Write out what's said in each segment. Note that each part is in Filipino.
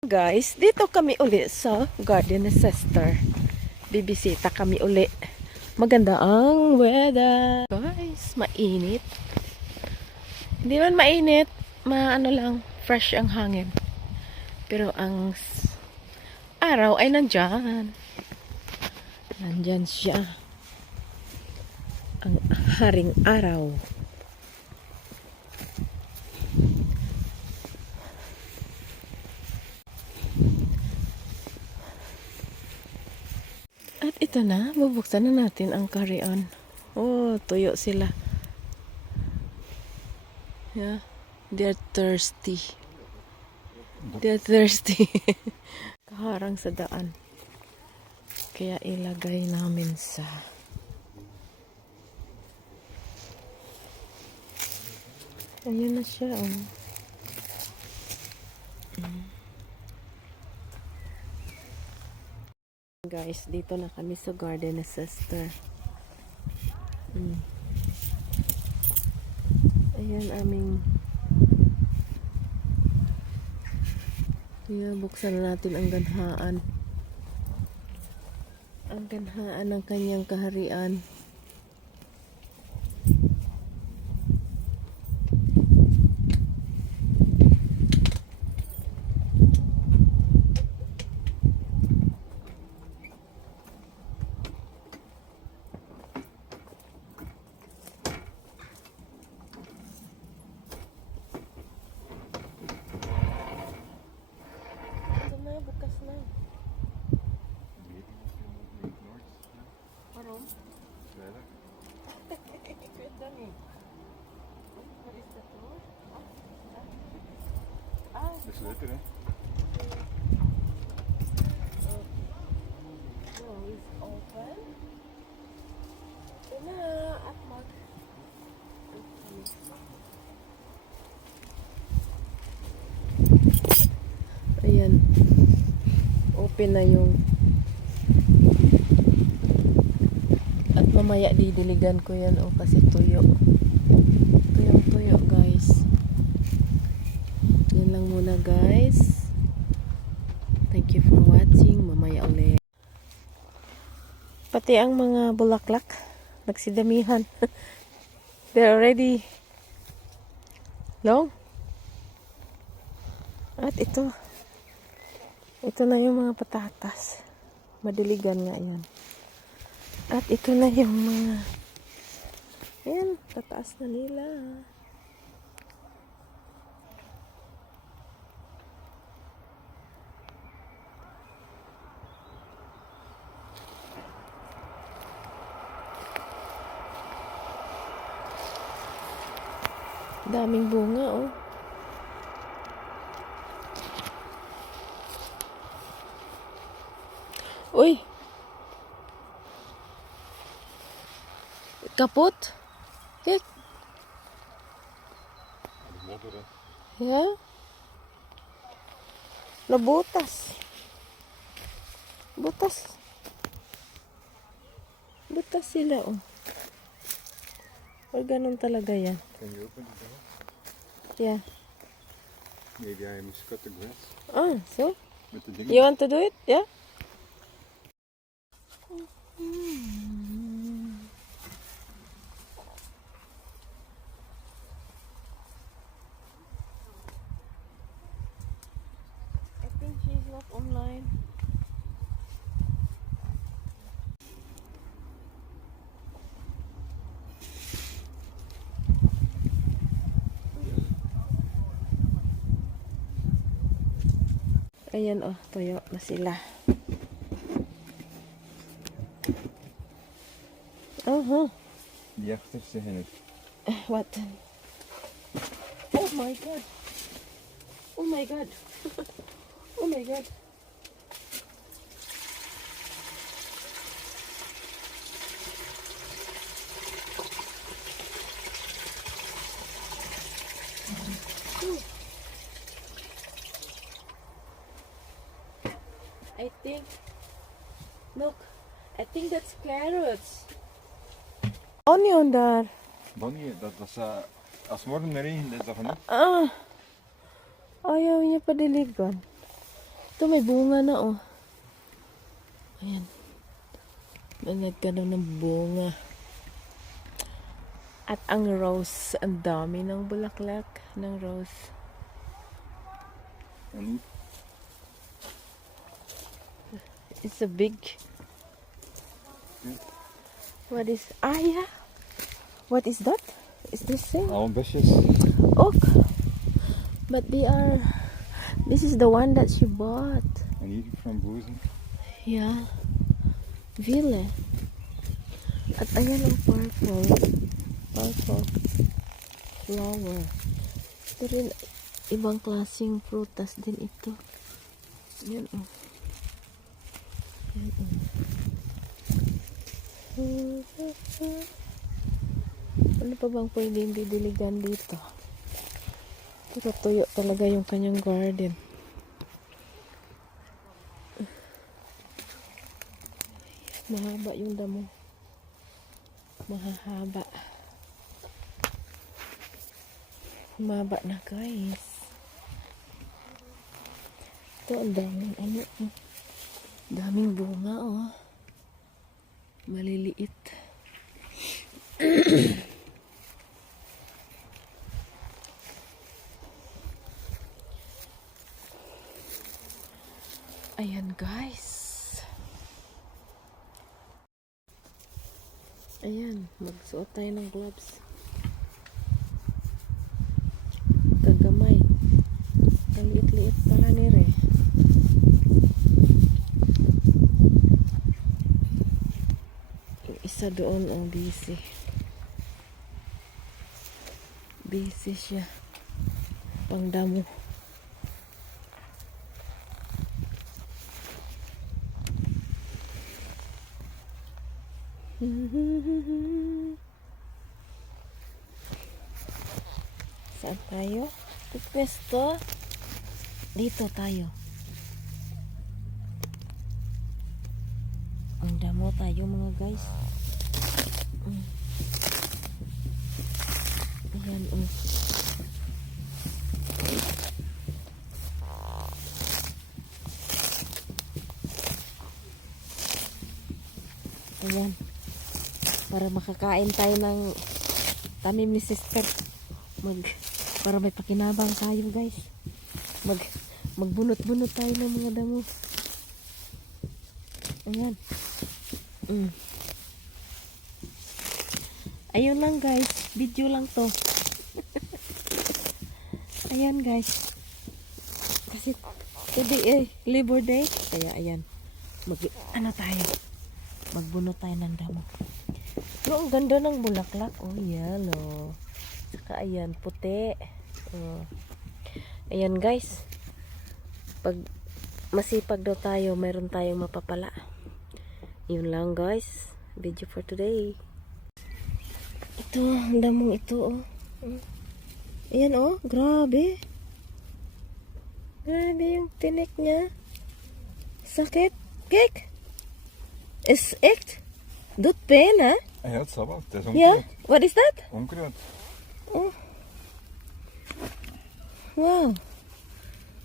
Guys, dito kami uli sa Garden ni Sister. Bibisita kami uli. Maganda ang weather. Guys, mainit. Hindi man mainit, maano lang, fresh ang hangin. Pero ang araw ay nandyan. Nandyan siya. Ang haring araw. At ito na, bubuksan na natin ang karian. Oh, tuyo sila. Yeah, they're thirsty. They're thirsty. Kaharang sa daan. Kaya ilagay namin sa... Ayun na siya, oh. Guys, dito na kami sa Garden ni Sister. Ayan aming buksan na natin ang ganhaan. Ang ganhaan ng kanyang kaharian. Bukas na. Waarom? Vrijdag. Ik weet dat niet. Wat is dat hoor? Dat is lekker, hè? Oh, is open. Na, at mag. Ayan. Open na yung at mamaya didiligan ko yan kasi tuyo. Tuyo guys. Yan lang muna guys. Thank you for watching. Mamaya ulit. Pati ang mga bulaklak nagsidamihan. They're already long. At ito na yung mga patatas. Madiligan nga yan. At ito na yung mga ayan, tataas na nila. Daming bunga, oh. Uy! Kapot? Kijk. Modder, hè? Ja? Nabutas. Butas. Butas sila, oh. Or ganun talaga yan. Can you open the door? Yeah. Maybe I miscut the grass. Ah, so? Met de dingen. You want to do it? Yeah? I think she's not online. Ayan, oh, tuyo na sila. Die achterste hen. What? Oh my god. Oh my god. Oh my god. I think, look, I think that's carrots. Onion daar. Bonnie, dat was als morgen de regen is dat genoeg. Ah, ayaw niya padiligan. Ito may bunga na oh. Ayan. Mga ganun ng bunga. At ang rose, ang dami ng bulaklak ng rose. And It's a big. What is? Ah, yeah. What is that? Is this thing? almbusjes. Oak. But they are. This is the one that she bought. En hier frambozen. Yeah. Ville. At ayan ang purple. Purple flower. Ito rin, ibang klaseng prutas din ito. Yan oh. Yan oh. Ano pa bang pwedeng didiligan dito? Pero tuyo talaga yung kanyang garden. Mahaba yung damo. Mahahaba. Humaba na guys. Ito ang daming ano. Daming bunga oh. Maliliit. Ayan guys. Ayan, magsuot tayo ng gloves. Kagamay. Kaliit-liit pala nire. Yung isa doon ang busy. Busy siya. Pangdamo. Saan tayo? Pwesto. Dito tayo. Ang damo tayo mga guys. Ayan oh. Ayan. Para makakain tayo ng kami ni sister. Para may pakinabang tayo guys. Magbunot-bunot tayo ng mga damo. Ayan. Ayun lang guys. Video lang to. Ayan guys. Kasi today Labor Day. Kaya ayan. Ano tayo? Magbunot tayo ng damo. Pero ang ganda ng bulaklak. Oh, yellow. Saka ayan, puti. Oh. Ayan guys. Pag masipag daw tayo, mayroon tayong mapapala. Yun lang guys. Video for today. Ito, ang damong ito oh. Ayan oh, grabe. Grabe yung tinik niya. Sakit. Kijk. Is echt. Doet pijn hè? Ja, het zal wel. Het is Ja, onkruid. what is that? Onkruid. Oh. Wow.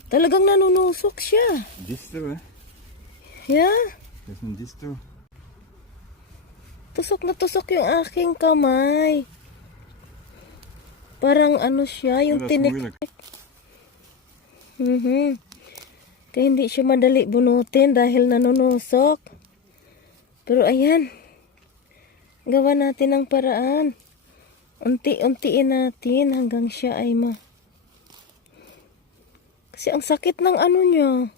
Talagang nanunusok siya. Disto, hè. Yeah. Het is een disto. Tusok na tusok yung aking kamay. Parang ano siya, yung Dat is tinik. moeilijk. Kaya hindi siya madali bunutin dahil nanunusok. Pero ayan. Gawa natin ang paraan. Unti-untiin natin hanggang siya ay Kasi ang sakit ng ano niya.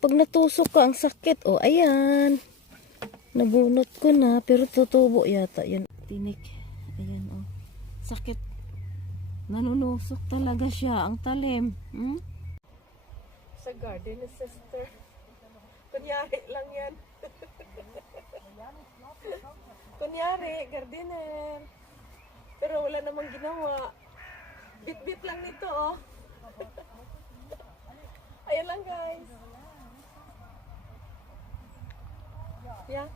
Pag natusok ka, ang sakit. O, ayan. Nabunot ko na, pero tutubo yata. Yan. Tinik. Ayan, o. Sakit. Nanunusok talaga siya. Ang talim. Sa garden ni sister. Kunyari lang yan. Kunyari, gardener. Pero wala namang ginawa. Bit-bit lang nito, oh. Ayan lang, guys. Yeah.